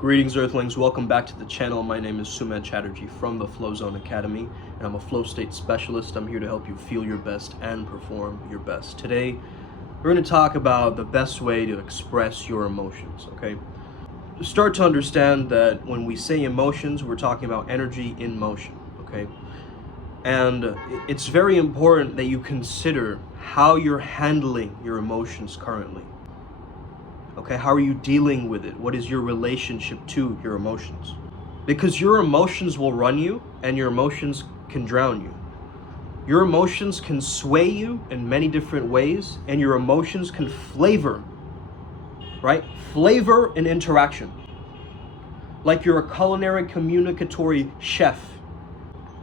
Greetings Earthlings, welcome back to the channel. My name is Sumedh Chatterjee from the Flow Zone Academy, and I'm a flow state specialist. I'm here to help you feel your best and perform your best. Today, we're going to talk about the best way to express your emotions, okay? Start to understand that when we say emotions, we're talking about energy in motion, okay? And it's very important that you consider how you're handling your emotions currently. Okay, how are you dealing with it? What is your relationship to your emotions? Because your emotions will run you and your emotions can drown you. Your emotions can sway you in many different ways, and your emotions can flavor, right? Flavor an interaction. Like you're a culinary communicatory chef.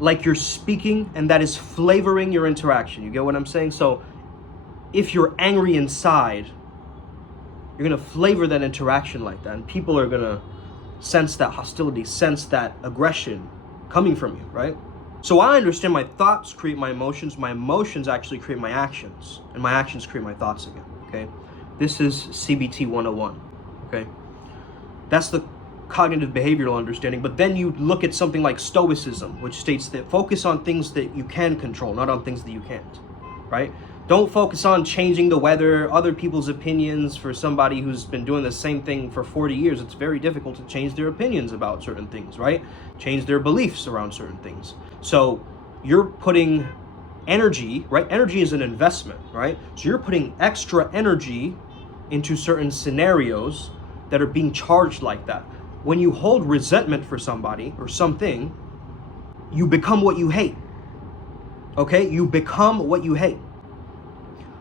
Like you're speaking and that is flavoring your interaction. You get what I'm saying? So if you're angry inside, you're gonna flavor that interaction like that, and people are gonna sense that hostility, sense that aggression coming from you, right? So I understand my thoughts create my emotions actually create my actions, and my actions create my thoughts again, okay? This is CBT 101, okay? That's the cognitive behavioral understanding. But then you look at something like Stoicism, which states that focus on things that you can control, not on things that you can't, right? Don't focus on changing the weather, other people's opinions. For somebody who's been doing the same thing for 40 years, it's very difficult to change their opinions about certain things, right? Change their beliefs around certain things. So you're putting energy, right? Energy is an investment, right? So you're putting extra energy into certain scenarios that are being charged like that. When you hold resentment for somebody or something, you become what you hate, okay? You become what you hate.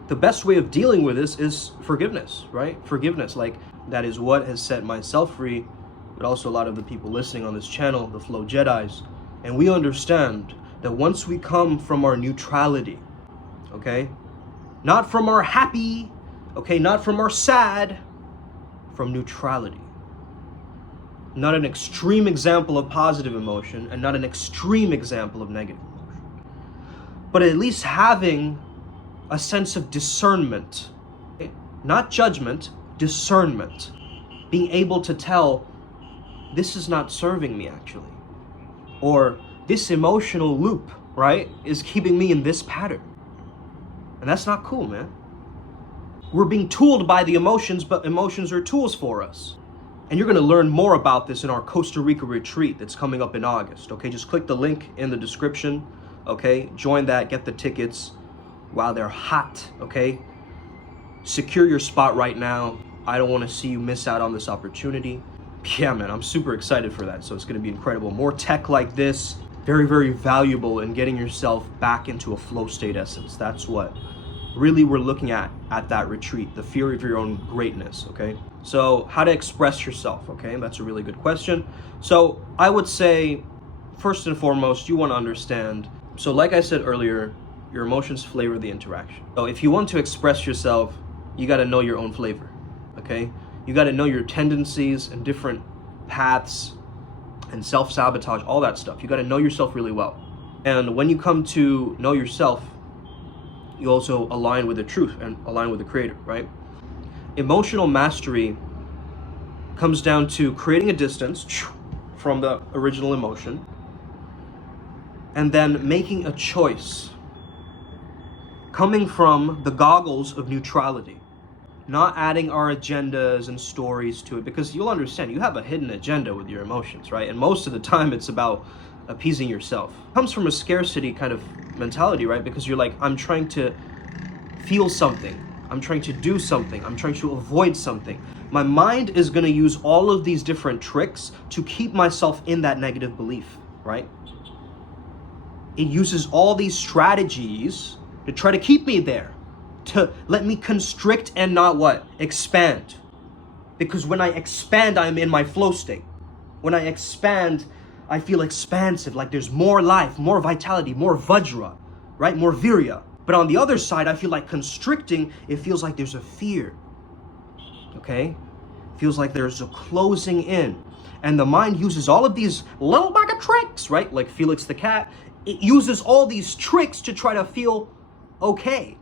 The best way of dealing with this is forgiveness, right? Forgiveness, like that is what has set myself free, but also a lot of the people listening on this channel, the Flow Jedis. And we understand that once we come from our neutrality, okay? Not from our happy, okay? Not from our sad, from neutrality. Not an extreme example of positive emotion and not an extreme example of negative emotion. But at least having a sense of discernment, okay? Not judgment, discernment. Being able to tell, this is not serving me actually. Or this emotional loop, right, is keeping me in this pattern. And that's not cool, man. We're being tooled by the emotions, but emotions are tools for us. And you're gonna learn more about this in our Costa Rica Retreat that's coming up in August, okay? Just click the link in the description, okay? Join that, get the tickets while they're hot, okay? Secure your spot right now. I don't wanna see you miss out on this opportunity. Yeah, man, I'm super excited for that. So it's gonna be incredible. More tech like this, very, very valuable in getting yourself back into a flow state essence. That's what really we're looking at that retreat, the fear of your own greatness, okay? So how to express yourself, okay? That's a really good question. So I would say, first and foremost, you wanna understand. So like I said earlier, your emotions flavor the interaction. So if you want to express yourself, you gotta know your own flavor, okay? You gotta know your tendencies and different paths and self-sabotage, all that stuff. You gotta know yourself really well. And when you come to know yourself, you also align with the truth and align with the creator, right? Emotional mastery comes down to creating a distance from the original emotion and then making a choice coming from the goggles of neutrality, not adding our agendas and stories to it, because you'll understand you have a hidden agenda with your emotions, right? And most of the time it's about appeasing yourself. It comes from a scarcity kind of mentality, right? Because you're like, I'm trying to feel something, I'm trying to do something, I'm trying to avoid something. My mind is gonna use all of these different tricks to keep myself in that negative belief, right? It uses all these strategies to try to keep me there, to let me constrict and not what? Expand. Because when I expand, I'm in my flow state. When I expand, I feel expansive, like there's more life, more vitality, more vajra, right? More virya. But on the other side, I feel like constricting, it feels like there's a fear, okay? It feels like there's a closing in. And the mind uses all of these little bag of tricks, right? Like Felix the cat. It uses all these tricks to try to feel okay.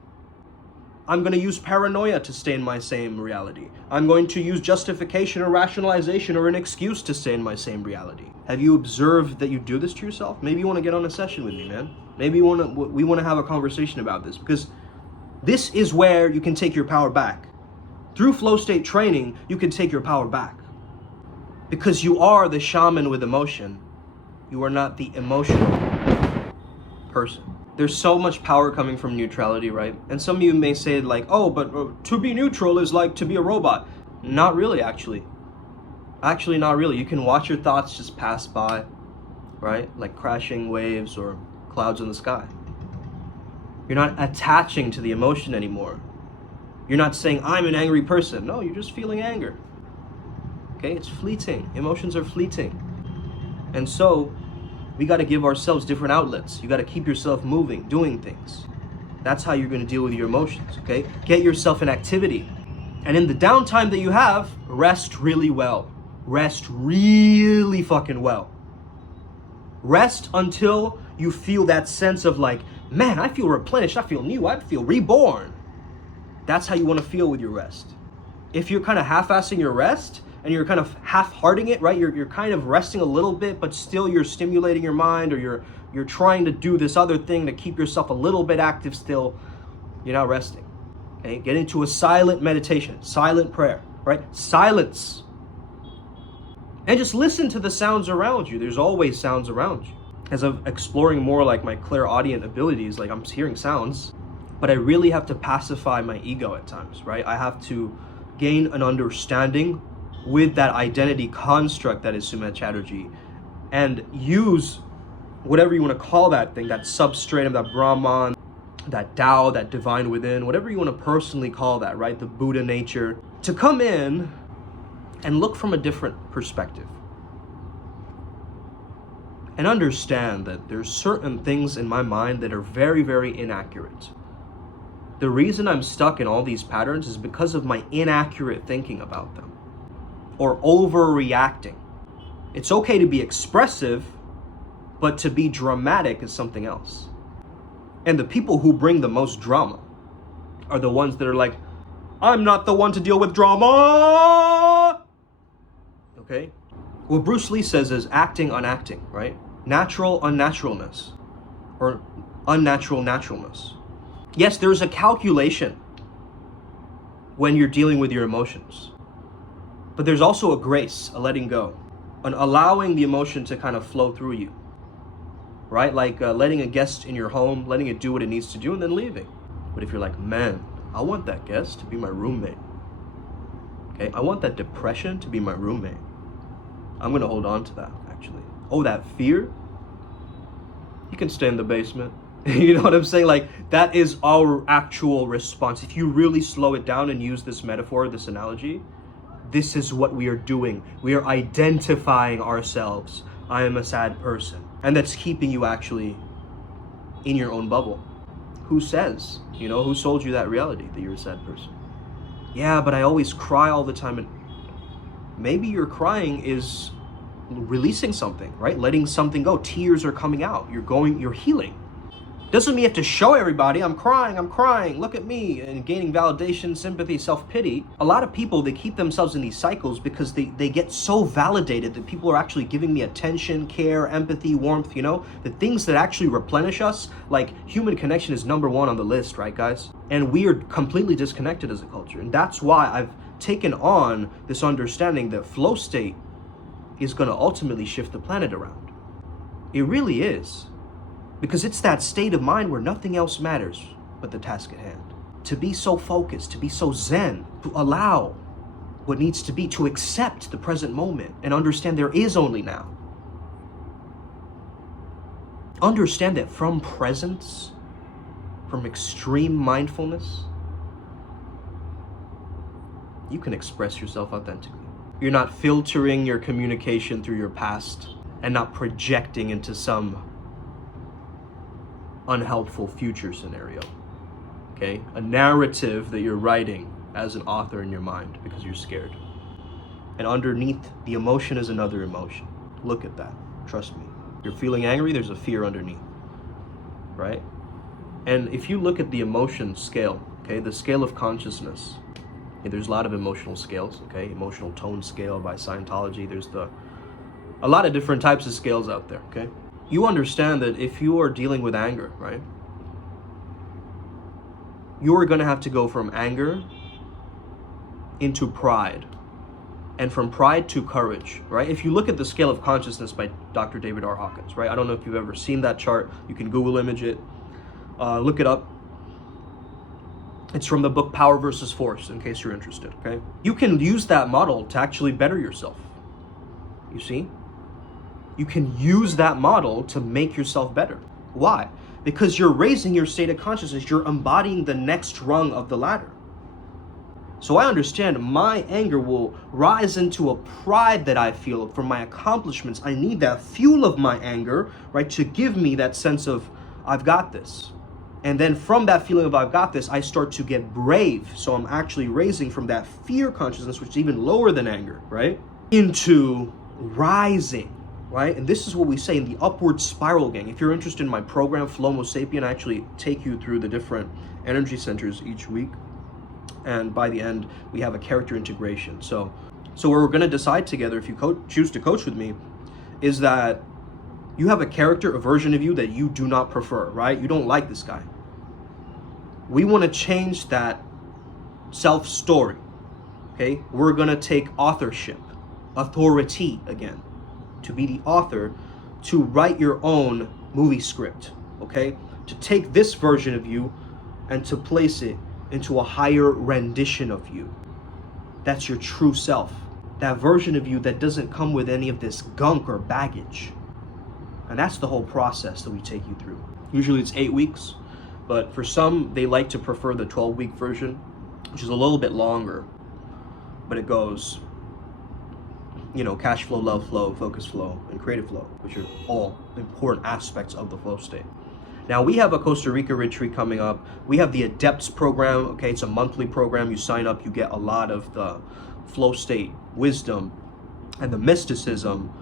I'm going to use paranoia to stay in my same reality. I'm going to use justification or rationalization or an excuse to stay in my same reality. Have you observed that you do this to yourself? Maybe you want to get on a session with me, man. Maybe we want to have a conversation about this, because this is where you can take your power back. Through flow state training, you can take your power back. Because you are the shaman with emotion. You are not the emotional person. There's so much power coming from neutrality, right? And some of you may say like, oh, but to be neutral is like to be a robot. Not really, actually. Actually, not really. You can watch your thoughts just pass by, right? Like crashing waves or clouds in the sky. You're not attaching to the emotion anymore. You're not saying, I'm an angry person. No, you're just feeling anger. Okay, it's fleeting. Emotions are fleeting. And so, we got to give ourselves different outlets. You got to keep yourself moving, doing things. That's how you're going to deal with your emotions, okay? Get yourself an activity. And in the downtime that you have, rest really well. Rest really fucking well. Rest until you feel that sense of like, man, I feel replenished, I feel new, I feel reborn. That's how you want to feel with your rest. If you're kind of half-assing your rest, and you're kind of half-hearting it, right? You're kind of resting a little bit, but still you're stimulating your mind, or you're trying to do this other thing to keep yourself a little bit active still. You're not resting. Okay? Get into a silent meditation, silent prayer, right? Silence. And just listen to the sounds around you. There's always sounds around you. As I'm exploring more like my clairaudient abilities, like I'm hearing sounds, but I really have to pacify my ego at times, right? I have to gain an understanding with that identity construct that is Sumedh Chatterjee, and use whatever you want to call that thing, that substratum, that Brahman, that Tao, that divine within, whatever you want to personally call that, right? The Buddha nature, to come in and look from a different perspective. And understand that there's certain things in my mind that are very, very inaccurate. The reason I'm stuck in all these patterns is because of my inaccurate thinking about them. Or overreacting. It's okay to be expressive, but to be dramatic is something else. And the people who bring the most drama are the ones that are like, I'm not the one to deal with drama. Okay? What Bruce Lee says is acting unacting, right? Natural unnaturalness, or unnatural naturalness. Yes, there's a calculation when you're dealing with your emotions. But there's also a grace, a letting go, an allowing the emotion to kind of flow through you, right? Like letting a guest in your home, letting it do what it needs to do, and then leaving. But if you're like, man, I want that guest to be my roommate. Okay, I want that depression to be my roommate. I'm gonna hold on to that, actually. Oh, that fear? You can stay in the basement. You know what I'm saying? Like, that is our actual response. If you really slow it down and use this metaphor, this analogy, this is what we are doing. We are identifying ourselves. I am a sad person. And that's keeping you actually in your own bubble. Who says? You know, who sold you that reality that you're a sad person? Yeah, but I always cry all the time. And maybe your crying is releasing something, right? Letting something go. Tears are coming out. You're healing. Doesn't mean you have to show everybody, I'm crying, look at me, and gaining validation, sympathy, self-pity. A lot of people, they keep themselves in these cycles because they get so validated that people are actually giving me attention, care, empathy, warmth, you know? The things that actually replenish us, like human connection is number one on the list, right, guys? And we are completely disconnected as a culture. And that's why I've taken on this understanding that flow state is gonna ultimately shift the planet around. It really is. Because it's that state of mind where nothing else matters but the task at hand. To be so focused, to be so zen, to allow what needs to be, to accept the present moment and understand there is only now. Understand that from presence, from extreme mindfulness, you can express yourself authentically. You're not filtering your communication through your past and not projecting into some unhelpful future scenario, okay? A narrative that you're writing as an author in your mind because you're scared. And underneath the emotion is another emotion. Look at that, trust me. You're feeling angry, there's a fear underneath, right? And if you look at the emotion scale, okay? The scale of consciousness. Okay, there's a lot of emotional scales, okay? Emotional tone scale by Scientology. There's a lot of different types of scales out there, okay? You understand that if you are dealing with anger, right? You are going to have to go from anger into pride, and from pride to courage, right? If you look at the scale of consciousness by Dr. David R. Hawkins, right? I don't know if you've ever seen that chart. You can Google image it, look it up. It's from the book Power versus Force, in case you're interested, okay? You can use that model to actually better yourself, you see? You can use that model to make yourself better. Why? Because you're raising your state of consciousness. You're embodying the next rung of the ladder. So I understand my anger will rise into a pride that I feel from my accomplishments. I need that fuel of my anger, right, to give me that sense of, I've got this. And then from that feeling of I've got this, I start to get brave. So I'm actually raising from that fear consciousness, which is even lower than anger, right, into rising. Right? And this is what we say in the upward spiral, gang. If you're interested in my program, Flow Homo Sapien, I actually take you through the different energy centers each week. And by the end, we have a character integration. So what we're going to decide together, if you choose to coach with me, is that you have a character, a version of you that you do not prefer, right? You don't like this guy. We want to change that self-story, okay? We're going to take authorship, authority again. To be the author, to write your own movie script, okay? To take this version of you and to place it into a higher rendition of you. That's your true self. That version of you that doesn't come with any of this gunk or baggage. And that's the whole process that we take you through. Usually it's 8 weeks, but for some, they like to prefer the 12-week version, which is a little bit longer, but it goes, you know, cash flow, love flow, focus flow, and creative flow, which are all important aspects of the flow state. Now, we have a Costa Rica retreat coming up. We have the Adepts program, okay? It's a monthly program. You sign up, you get a lot of the flow state wisdom and the mysticism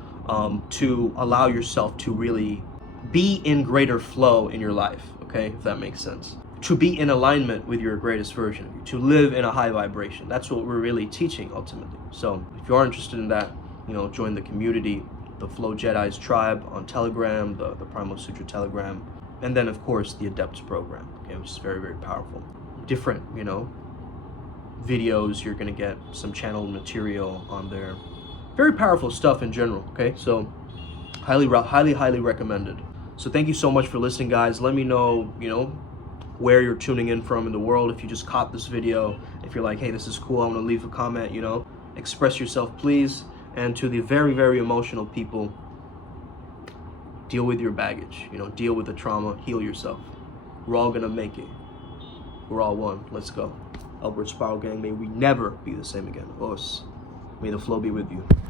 to allow yourself to really be in greater flow in your life, okay? If that makes sense. To be in alignment with your greatest version of you, to live in a high vibration. That's what we're really teaching ultimately. So if you are interested in that, you know, join the community, the Flow Jedi's tribe on Telegram, the Primal Sutra Telegram, and then of course the Adepts program, okay, which is very, very powerful. Different, you know, videos, you're gonna get some channeled material on there. Very powerful stuff in general, okay? So highly recommended. So thank you so much for listening, guys. Let me know, you know, where you're tuning in from in the world. If you just caught this video, if you're like, hey, this is cool, I want to leave a comment, you know, express yourself, please. And to the very, very emotional people, deal with your baggage, you know, deal with the trauma, heal yourself. We're all gonna make it. We're all one. Let's go. Upward Spiral Gang, may we never be the same again. Os. May the flow be with you.